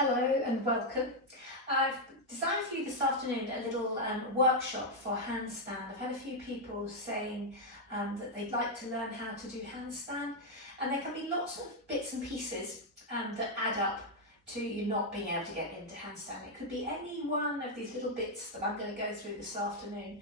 Hello and welcome. I've designed for you this afternoon a little workshop for handstand. I've had a few people saying that they'd like to learn how to do handstand, and there can be lots of bits and pieces that add up to you not being able to get into handstand. It could be any one of these little bits that I'm going to go through this afternoon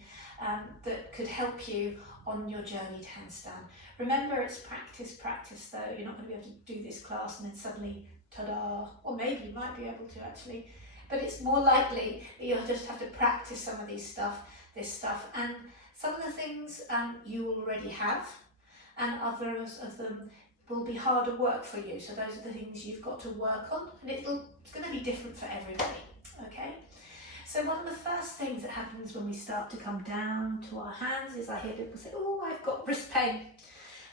that could help you on your journey to handstand. Remember, it's practice though. You're not going to be able to do this class and then suddenly ta-da, or maybe you might be able to actually, but it's more likely that you'll just have to practice some of this stuff, and some of the things you already have, and others of them will be harder work for you. So those are the things you've got to work on, and it's going to be different for everybody, okay? So one of the first things that happens when we start to come down to our hands is I hear people say, oh, I've got wrist pain.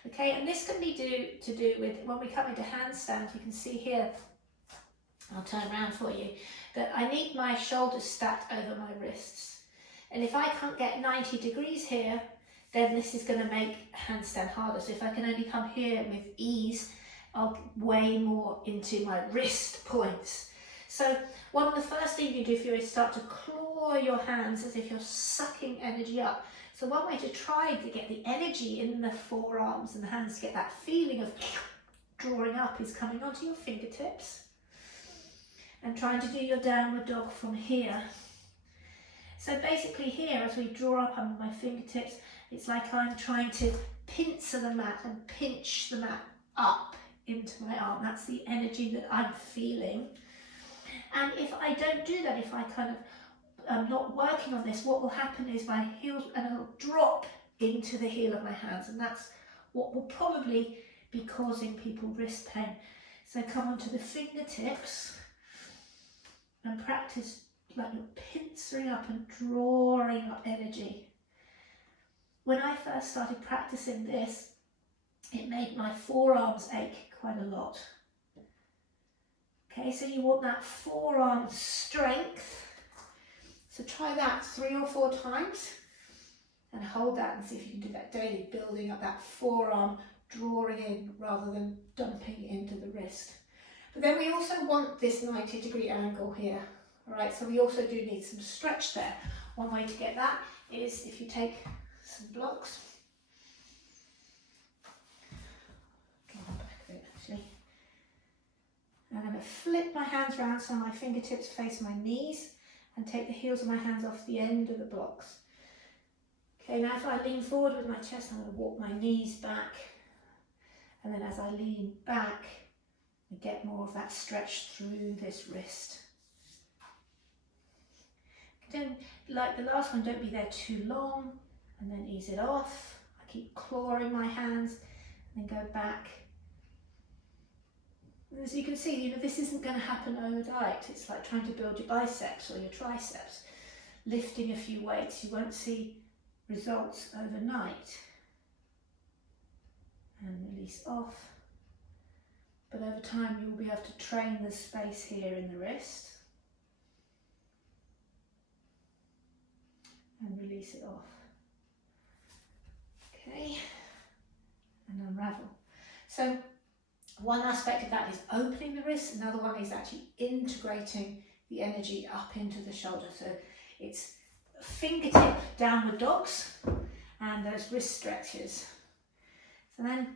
Okay, and this can be to do with when we come into handstand. You can see here, I'll turn around for you, that I need my shoulders stacked over my wrists. And if I can't get 90 degrees here, then this is going to make handstand harder. So if I can only come here with ease, I'll way more into my wrist points. So one of the first things you do for you is start to claw your hands as if you're sucking energy up. So one way to try to get the energy in the forearms and the hands to get that feeling of drawing up is coming onto your fingertips and trying to do your downward dog from here. So basically here, as we draw up under my fingertips, it's like I'm trying to pincer the mat and pinch the mat up into my arm. That's the energy that I'm feeling. And if I don't do that, if I kind of I'm not working on this, what will happen is my heels and it'll drop into the heel of my hands, and that's what will probably be causing people wrist pain. So come onto the fingertips and practice like you're pincering up and drawing up energy. When I first started practicing this, it made my forearms ache quite a lot. Okay, so you want that forearm strength. So try that 3 or 4 times and hold that and see if you can do that daily, building up that forearm, drawing in rather than dumping into the wrist. But then we also want this 90-degree angle here. All right, so we also do need some stretch there. One way to get that is if you take some blocks. Go on back a bit actually. I'm going to flip my hands around so my fingertips face my knees, and take the heels of my hands off the end of the blocks. Okay, now if I lean forward with my chest, I'm going to walk my knees back, and then as I lean back, I get more of that stretch through this wrist. Don't, like the last one, don't be there too long, and then ease it off. I keep clawing my hands, and then go back. As you can see, this isn't going to happen overnight. It's like trying to build your biceps or your triceps. Lifting a few weights, you won't see results overnight. And release off. But over time, you'll be able to train the space here in the wrist. And release it off. Okay. And unravel. So, one aspect of that is opening the wrist, another one is actually integrating the energy up into the shoulder. So it's fingertip downward dogs and those wrist stretches. So then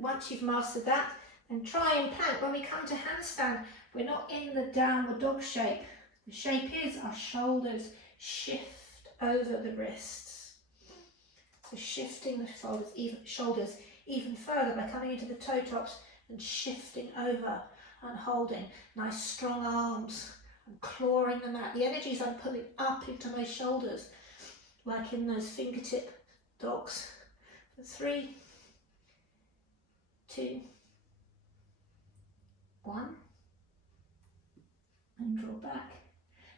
once you've mastered that, then try and plank. When we come to handstand, we're not in the downward dog shape. The shape is our shoulders shift over the wrists. So shifting the shoulders even further by coming into the toe tops and shifting over and holding. Nice strong arms and clawing them out. The energies I'm pulling up into my shoulders, like in those fingertip dogs. For 3, 2, 1, and draw back.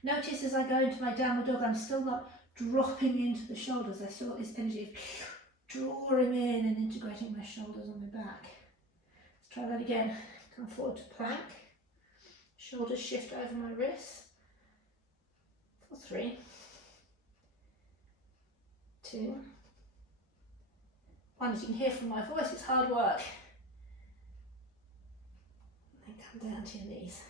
Notice as I go into my downward dog, I'm still not dropping into the shoulders. I still got this energy of drawing in and integrating my shoulders on my back. Try that again. Come forward to plank. Shoulders shift over my wrists. For 3, 2, 1. As you can hear from my voice, it's hard work. And then come down to your knees.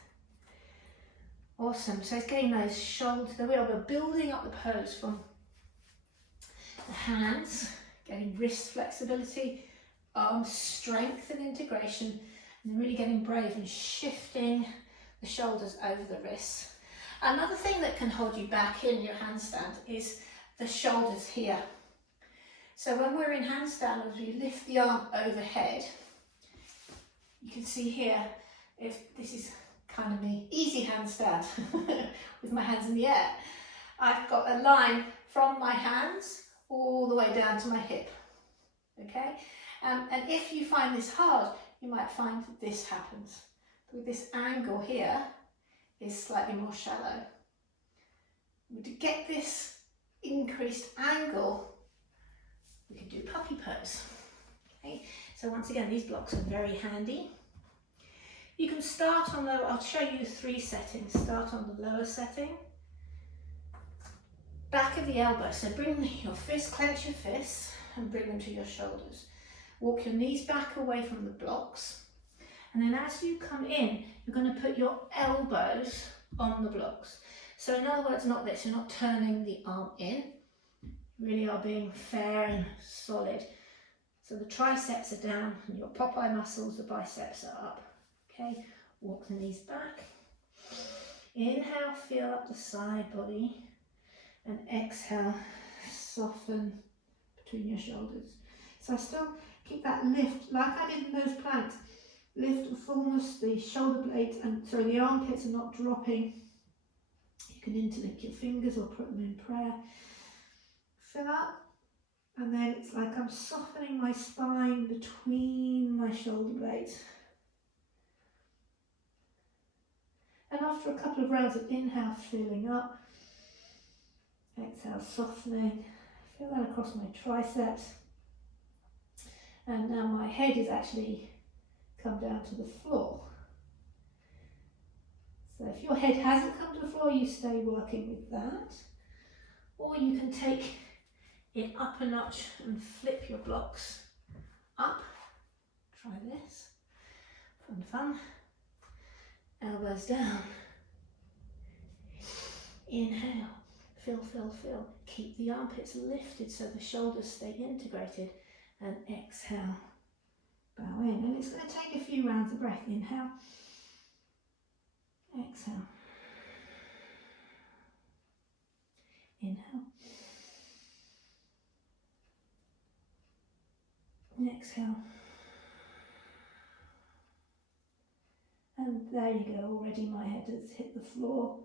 Awesome. So it's getting those shoulders, we're building up the pose from the hands, getting wrist flexibility, arm strength and integration, and then really getting brave and shifting the shoulders over the wrists. Another thing that can hold you back in your handstand is the shoulders here. So when we're in handstand, as we lift the arm overhead, you can see here, if this is kind of me, easy handstand with my hands in the air. I've got a line from my hands all the way down to my hip, okay? And if you find this hard, you might find that this happens. With this angle here is slightly more shallow. To get this increased angle, we can do puppy pose. Okay? So once again, these blocks are very handy. You can start on the, I'll show you 3 settings. Start on the lower setting. Back of the elbow, so bring your fists, clench your fists and bring them to your shoulders. Walk your knees back away from the blocks. And then as you come in, you're going to put your elbows on the blocks. So in other words, not this, you're not turning the arm in. You really are being fair and solid. So the triceps are down and your Popeye muscles, the biceps are up. Okay, walk the knees back. Inhale, feel up the side body. And exhale, soften between your shoulders. So I still keep that lift, like I did in those planks. Lift the fullness, the shoulder blades, and so the armpits are not dropping. You can interlink your fingers or put them in prayer. Fill up, and then it's like I'm softening my spine between my shoulder blades. And after a couple of rounds of inhale, filling up, exhale, softening, feel that across my triceps. And now my head is actually come down to the floor. So if your head hasn't come to the floor, you stay working with that. Or you can take it up a notch and flip your blocks up. Try this. Fun, fun. Elbows down. Inhale. Fill, fill, fill. Keep the armpits lifted so the shoulders stay integrated. And exhale. Bow in. And it's going to take a few rounds of breath. Inhale. Exhale. Inhale. Exhale. And there you go, already my head has hit the floor.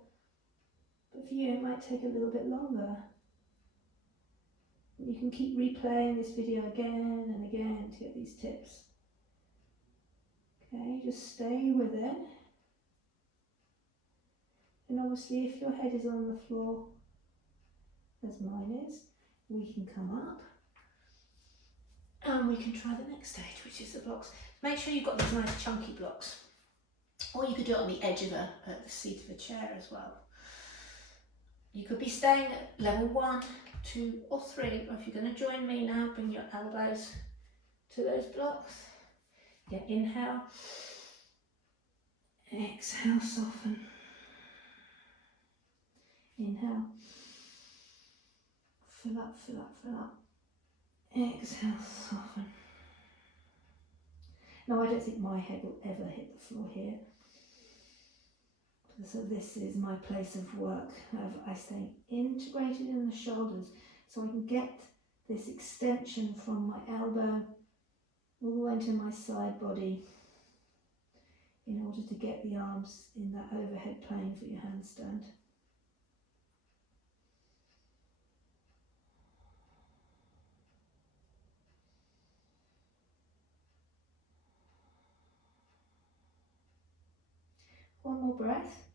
But for you it might take a little bit longer. You can keep replaying this video again and again to get these tips. Okay, just stay with it. And obviously if your head is on the floor, as mine is, we can come up. And we can try the next stage, which is the blocks. Make sure you've got these nice chunky blocks. Or you could do it on the edge of the seat of a chair as well. You could be staying at level 1, 2 or 3, or if you're going to join me now, bring your elbows to those blocks. Yeah, inhale. Exhale, soften. Inhale. Fill up, fill up, fill up. Exhale, soften. Now I don't think my head will ever hit the floor here. So this is my place of work. I stay integrated in the shoulders so I can get this extension from my elbow all the way into my side body in order to get the arms in that overhead plane for your handstand. One more breath.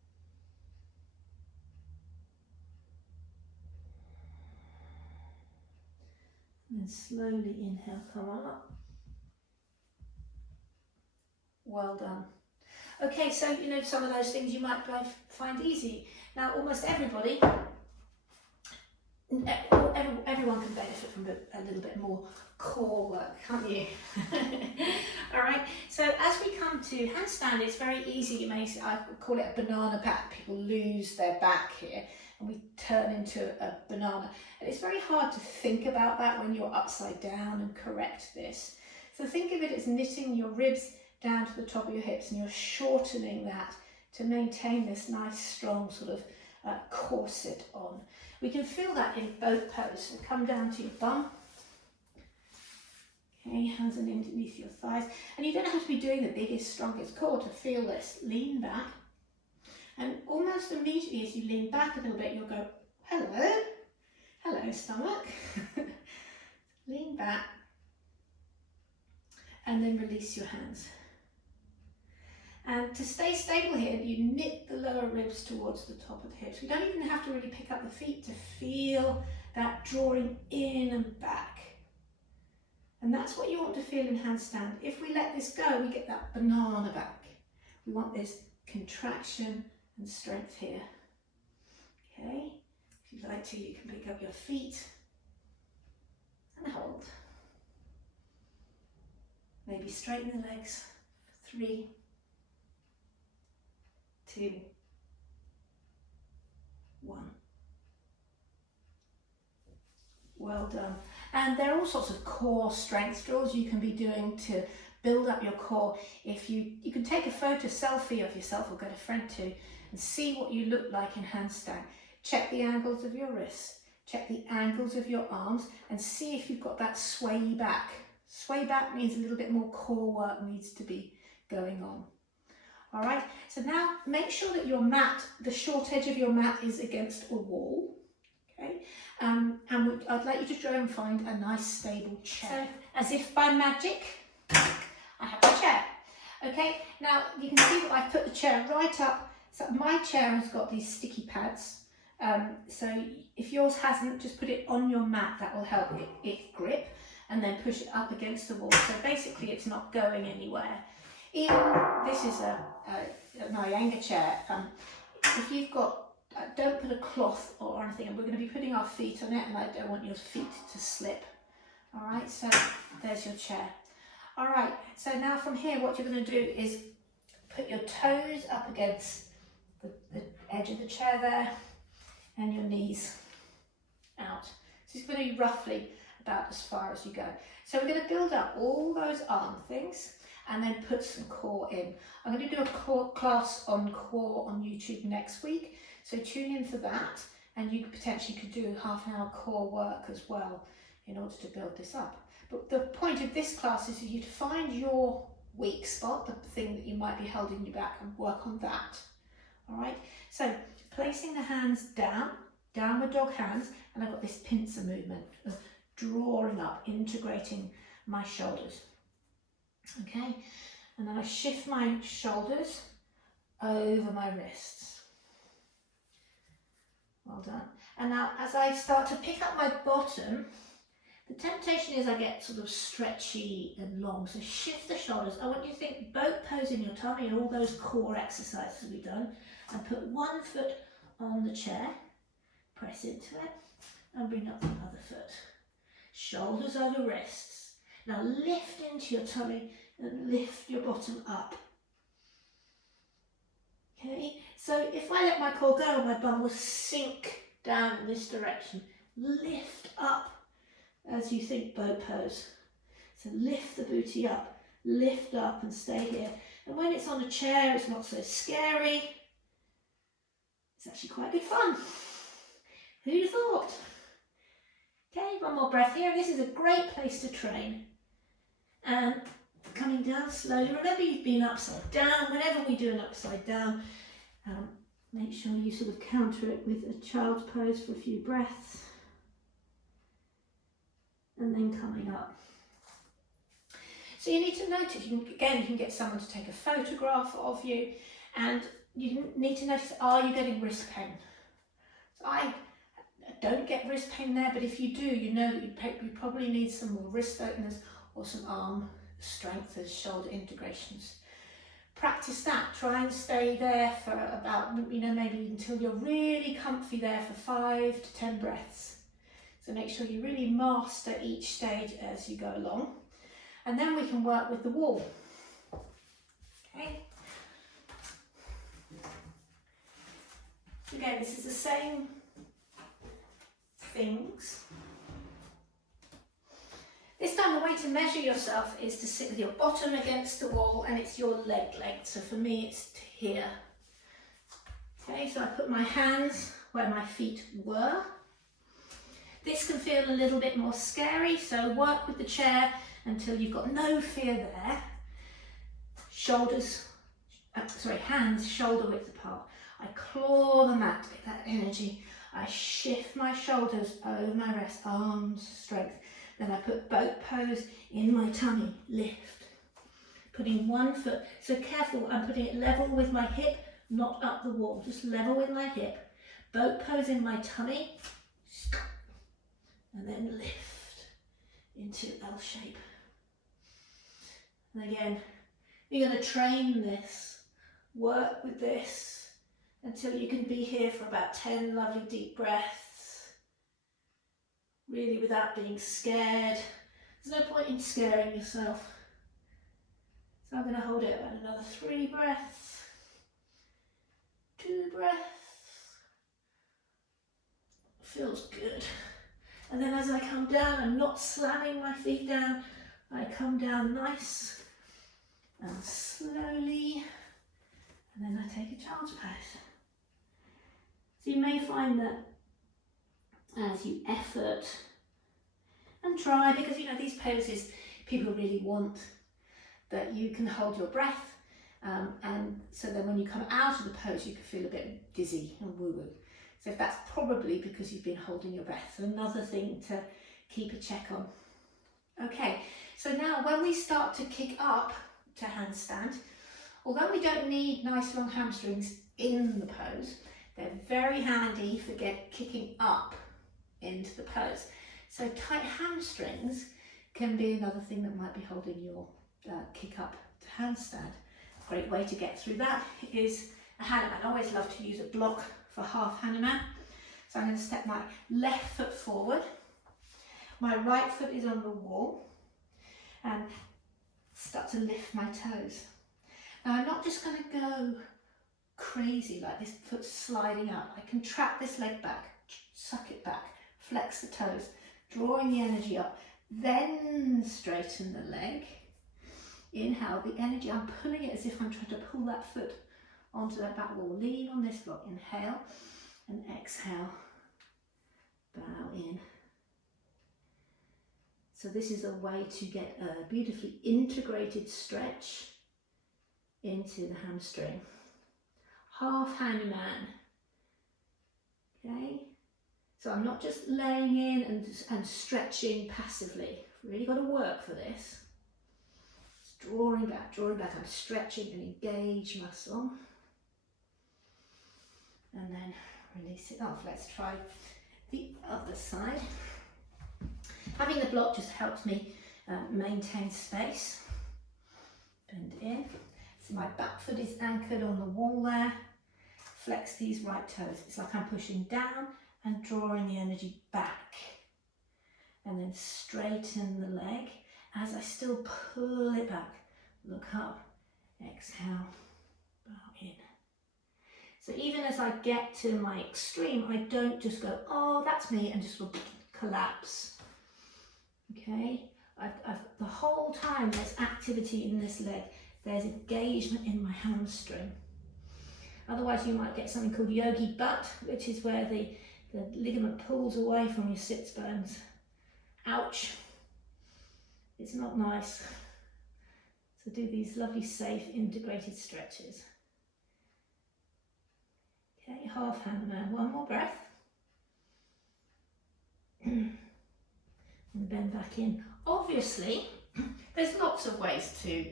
And then slowly inhale, come up. Well done. Okay, so you know some of those things you might find easy. Now almost everybody everyone can benefit from a little bit more core work, can't you? All right, so as we come to handstand, it's very easy. You may, I call it a banana back. People lose their back here and we turn into a banana. And it's very hard to think about that when you're upside down and correct this. So think of it as knitting your ribs down to the top of your hips, and you're shortening that to maintain this nice strong sort of corset on. We can feel that in boat pose. So come down to your bum. Okay, hands underneath your thighs. And you don't have to be doing the biggest, strongest core to feel this. Lean back. And almost immediately as you lean back a little bit, you'll go, hello. Hello, stomach. Lean back. And then release your hands. And to stay stable here, you knit the lower ribs towards the top of the hips. We don't even have to really pick up the feet to feel that drawing in and back. And that's what you want to feel in handstand. If we let this go, we get that banana back. We want this contraction and strength here. Okay, if you'd like to, you can pick up your feet and hold. Maybe straighten the legs. 3, 2, 1. Well done. And there are all sorts of core strength drills you can be doing to build up your core. If you can take a photo selfie of yourself or get a friend to and see what you look like in handstand. Check the angles of your wrists, check the angles of your arms, and see if you've got that sway back. Sway back means a little bit more core work needs to be going on. All right, so now make sure that your mat, the short edge of your mat is against a wall. Okay, I'd like you to try and find a nice stable chair. So, as if by magic, I have a chair. Okay, now you can see that I've put the chair right up. So my chair has got these sticky pads. So if yours hasn't, just put it on your mat. That will help it grip, and then push it up against the wall. So basically, it's not going anywhere. Even this is a Iyengar chair. If you've got don't put a cloth or anything, and we're going to be putting our feet on it, and I don't want your feet to slip. All right, so there's your chair. All right, so now from here, what you're going to do is put your toes up against the edge of the chair there, and your knees out. So it's going to be roughly about as far as you go. So we're going to build up all those arm things and then put some core in. I'm going to do a core class on core on YouTube next week. So tune in for that, and you potentially could do half an hour core work as well in order to build this up. But the point of this class is for you to find your weak spot, the thing that you might be holding you back, and work on that. All right, so placing the hands down, downward dog hands, and I've got this pincer movement of drawing up, integrating my shoulders. Okay, and then I shift my shoulders over my wrists. Well done. And now as I start to pick up my bottom, the temptation is I get sort of stretchy and long. So shift the shoulders. I want you to think boat pose in your tummy and all those core exercises we've done. And put one foot on the chair, press into it, and bring up the other foot. Shoulders over wrists. Now lift into your tummy and lift your bottom up. Okay, so if I let my core go, my bum will sink down in this direction. Lift up as you think boat pose. So lift the booty up, lift up and stay here. And when it's on a chair, it's not so scary. It's actually quite good fun. Who'd have thought? Okay, one more breath here. This is a great place to train. And coming down slowly. Remember, you've been upside down. Whenever we do an upside down, make sure you sort of counter it with a child's pose for a few breaths. And then coming up. So you need to notice, you can get someone to take a photograph of you, and you need to notice, are you getting wrist pain? So I don't get wrist pain there, but if you do, you know that you probably need some more wrist openers or some arm strength as shoulder integrations. Practice that. Try and stay there for about, maybe until you're really comfy there for 5 to 10 breaths. So make sure you really master each stage as you go along. And then we can work with the wall. Okay. Again, this is the same things. This time the way to measure yourself is to sit with your bottom against the wall, and it's your leg length. So for me it's here. Okay, so I put my hands where my feet were. This can feel a little bit more scary, so work with the chair until you've got no fear there. Hands shoulder width apart. I claw the mat to get that energy. I shift my shoulders over my wrist, arms strength. Then I put boat pose in my tummy, lift. Putting one foot, so careful, I'm putting it level with my hip, not up the wall, just level with my hip. Boat pose in my tummy, and then lift into L shape. And again, you're going to train this, work with this until you can be here for about 10 lovely deep breaths, really without being scared. There's no point in scaring yourself. So I'm going to hold it about another 3 breaths, 2 breaths. Feels good. And then as I come down, I'm not slamming my feet down. I come down nice and slowly, and then I take a child's pose. So you may find that as you effort and try, because you know these poses people really want that you can hold your breath, and so then when you come out of the pose you can feel a bit dizzy and woo-woo. So that's probably because you've been holding your breath. So another thing to keep a check on. Okay, so now when we start to kick up to handstand, although we don't need nice long hamstrings in the pose, they're very handy for kicking up into the pose. So tight hamstrings can be another thing that might be holding your kick up to handstand. A great way to get through that is a Hanuman. I always love to use a block for half Hanuman. So I'm going to step my left foot forward. My right foot is on the wall and start to lift my toes. Now I'm not just going to go crazy like this foot sliding up. I can trap this leg back, suck it back, flex the toes, drawing the energy up, then straighten the leg. Inhale, the energy, I'm pulling it as if I'm trying to pull that foot onto that back wall. Lean on this block, inhale and exhale, bow in. So this is a way to get a beautifully integrated stretch into the hamstring. Half Hanuman, okay? So I'm not just laying in and stretching passively. Really got to work for this. Just drawing back, I'm stretching and engage muscle. And then release it off. Let's try the other side. Having the block just helps me maintain space. Bend in. So my back foot is anchored on the wall there. Flex these right toes. It's like I'm pushing down and drawing the energy back. And then straighten the leg as I still pull it back. Look up, exhale, bow in. So even as I get to my extreme, I don't just go, oh, that's me, and just sort of collapse. Okay, the whole time there's activity in this leg. There's engagement in my hamstring. Otherwise you might get something called yogi butt, which is where the ligament pulls away from your sits bones. Ouch. It's not nice. So do these lovely, safe, integrated stretches. Okay, half Hanuman. One more breath. And bend back in. Obviously, there's lots of ways to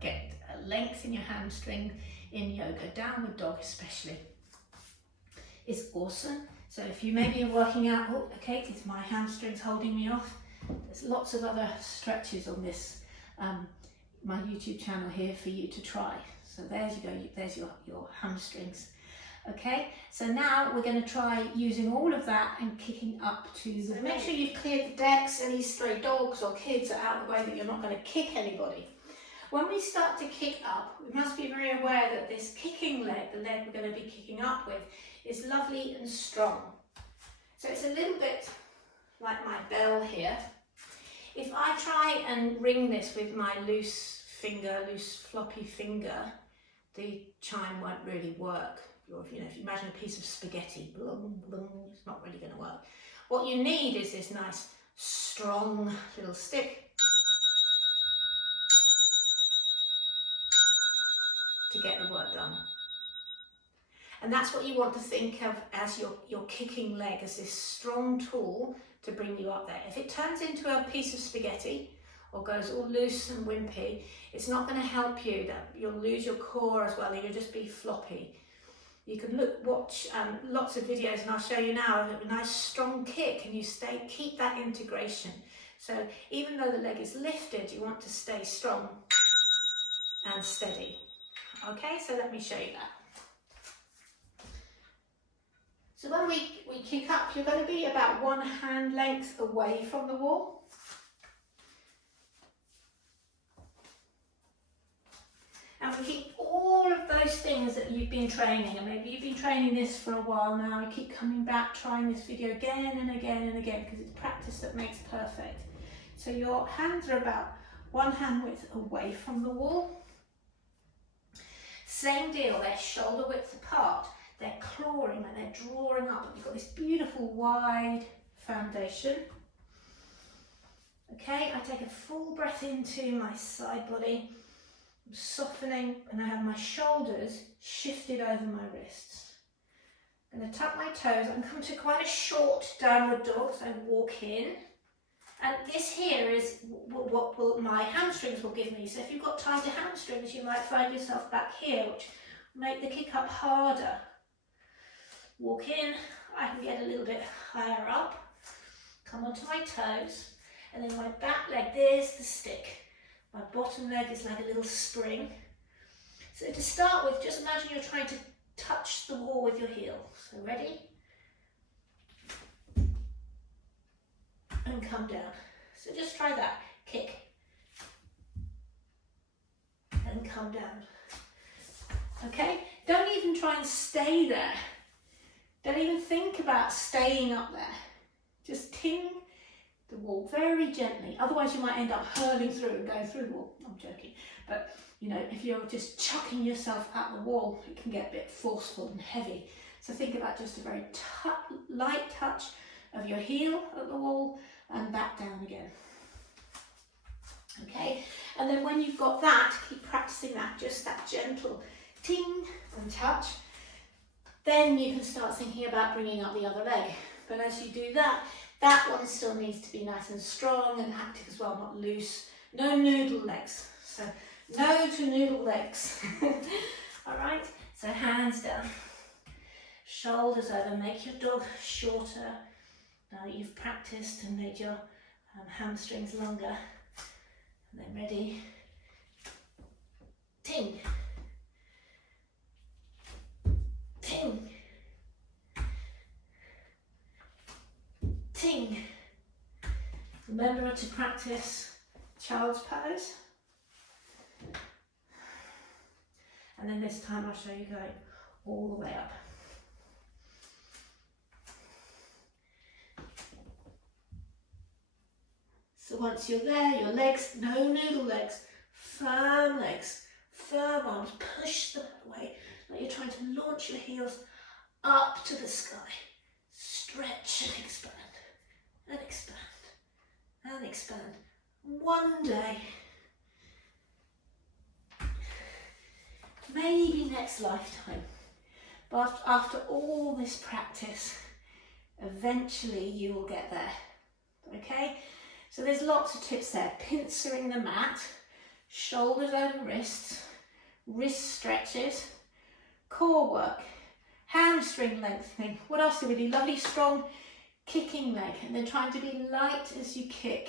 get length in your hamstring in yoga. Downward dog especially is awesome. So if you maybe are working out, oh, okay, it's my hamstrings holding me off. There's lots of other stretches on this, my YouTube channel here for you to try. So there's you go, there's your hamstrings. Okay, so now we're going to try using all of that and kicking up to the Make sure you've cleared the decks, any stray dogs or kids are out of the way, that you're not going to kick anybody. When we start to kick up, we must be very aware that this kicking leg, the leg we're going to be kicking up with, is lovely and strong. So it's a little bit like my bell here. If I try and ring this with my loose floppy finger, the chime won't really work. Or if you imagine a piece of spaghetti, blum, blum, it's not really going to work. What you need is this nice, strong little stick to get the work done. And that's what you want to think of as your kicking leg, as this strong tool to bring you up there. If it turns into a piece of spaghetti or goes all loose and wimpy, it's not going to help you. You'll lose your core as well, and you'll just be floppy. You can watch lots of videos, and I'll show you now a nice strong kick, and you keep that integration. So even though the leg is lifted, you want to stay strong and steady. Okay, so let me show you that. So when we kick up, you're going to be about 1 hand length away from the wall. And we keep all of those things that you've been training, and maybe you've been training this for a while now, you keep coming back, trying this video again and again and again, because it's practice that makes perfect. So your hands are about 1 hand width away from the wall. Same deal, they're shoulder width apart. They're clawing and they're drawing up, and you've got this beautiful wide foundation. Okay, I take a full breath into my side body. I'm softening, and I have my shoulders shifted over my wrists. I'm going to tuck my toes and come to quite a short downward dog, so I walk in. And this here is what my hamstrings will give me. So if you've got tighter hamstrings, you might find yourself back here, which will make the kick up harder. Walk in, I can get a little bit higher up, come onto my toes, and then my back leg, there's the stick. My bottom leg is like a little spring. So to start with, just imagine you're trying to touch the wall with your heel. So ready? And come down. So just try that. Kick. And come down. Okay? Don't even try and stay there. Don't even think about staying up there. Just ting the wall very gently. Otherwise you might end up hurling through and going through the wall. I'm joking. But if you're just chucking yourself at the wall, it can get a bit forceful and heavy. So think about just a very light touch of your heel at the wall and back down again. Okay, and then when you've got that, keep practicing that, just that gentle ting and touch. Then you can start thinking about bringing up the other leg. But as you do that, that one still needs to be nice and strong and active as well, not loose. No noodle legs. So no to noodle legs. All right, so hands down, shoulders over, make your dog shorter. Now that you've practiced and made your hamstrings longer. And then ready, ting. Ting. Ting. Remember to practice child's pose. And then this time I'll show you going all the way up. So once you're there, your legs, no noodle legs, firm arms, push them away. Like you're trying to launch your heels up to the sky. Stretch and expand, and expand, and expand. One day, maybe next lifetime, but after all this practice, eventually you will get there, okay? So there's lots of tips there. Pincering the mat, shoulders over wrists, wrist stretches, core work, hamstring lengthening. What else do we do? Lovely strong kicking leg, and then trying to be light as you kick.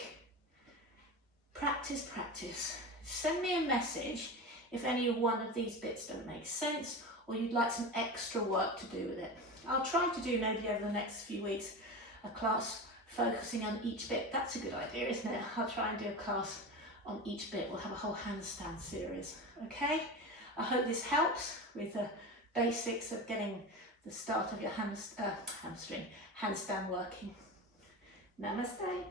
Practice, practice. Send me a message if any one of these bits don't make sense, or you'd like some extra work to do with it. I'll try to do maybe over the next few weeks a class focusing on each bit. That's a good idea, isn't it? I'll try and do a class on each bit. We'll have a whole handstand series, okay? I hope this helps with the basics of getting the start of your handstand working. Namaste.